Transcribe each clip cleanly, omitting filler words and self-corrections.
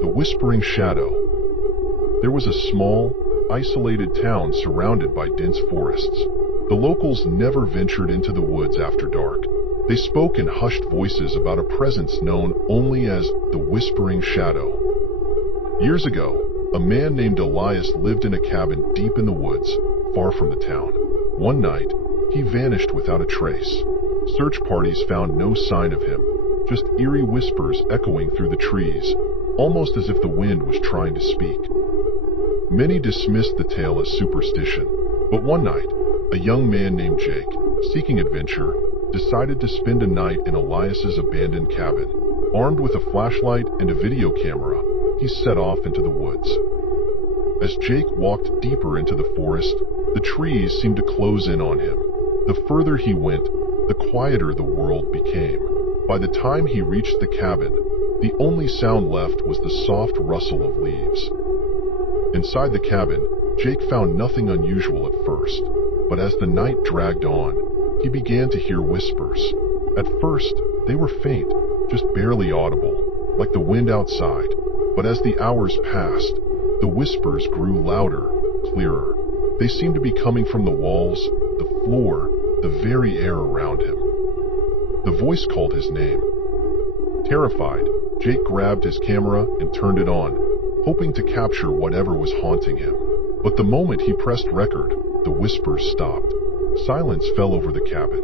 The Whispering Shadow. There was a small, isolated town surrounded by dense forests. The locals never ventured into the woods after dark. They spoke in hushed voices about a presence known only as the Whispering Shadow. Years ago, a man named Elias lived in a cabin deep in the woods, far from the town. One night, he vanished without a trace. Search parties found no sign of him, just eerie whispers echoing through the trees, almost as if the wind was trying to speak. Many dismissed the tale as superstition, but one night, a young man named Jake, seeking adventure, decided to spend a night in Elias's abandoned cabin. Armed with a flashlight and a video camera, he set off into the woods. As Jake walked deeper into the forest, the trees seemed to close in on him. The further he went, the quieter the world became. By the time he reached the cabin, the only sound left was the soft rustle of leaves. Inside the cabin, Jake found nothing unusual at first, but as the night dragged on, he began to hear whispers. At first, they were faint, just barely audible, like the wind outside, but as the hours passed, the whispers grew louder, clearer. They seemed to be coming from the walls, the floor, the very air around him. The voice called his name. Terrified, Jake grabbed his camera and turned it on, hoping to capture whatever was haunting him. But the moment he pressed record, the whispers stopped. Silence fell over the cabin.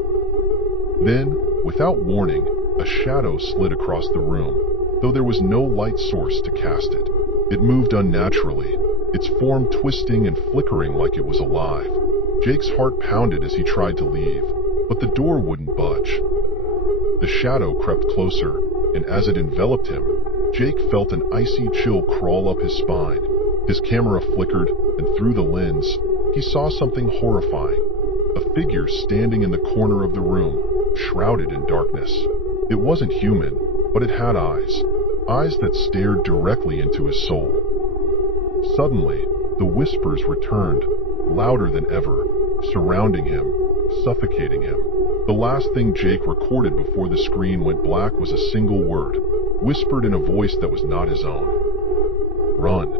Then, without warning, a shadow slid across the room, though there was no light source to cast it. It moved unnaturally, its form twisting and flickering like it was alive. Jake's heart pounded as he tried to leave, but the door wouldn't budge. The shadow crept closer, and as it enveloped him, Jake felt an icy chill crawl up his spine. His camera flickered, and through the lens, he saw something horrifying. A figure standing in the corner of the room, shrouded in darkness. It wasn't human, but it had eyes that stared directly into his soul. Suddenly, the whispers returned, louder than ever, surrounding him, suffocating him. The last thing Jake recorded before the screen went black was a single word, whispered in a voice that was not his own. Run.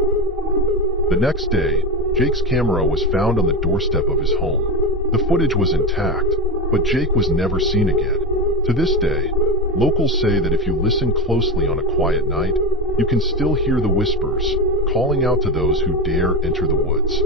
The next day, Jake's camera was found on the doorstep of his home. The footage was intact, but Jake was never seen again. To this day, locals say that if you listen closely on a quiet night, you can still hear the whispers, calling out to those who dare enter the woods.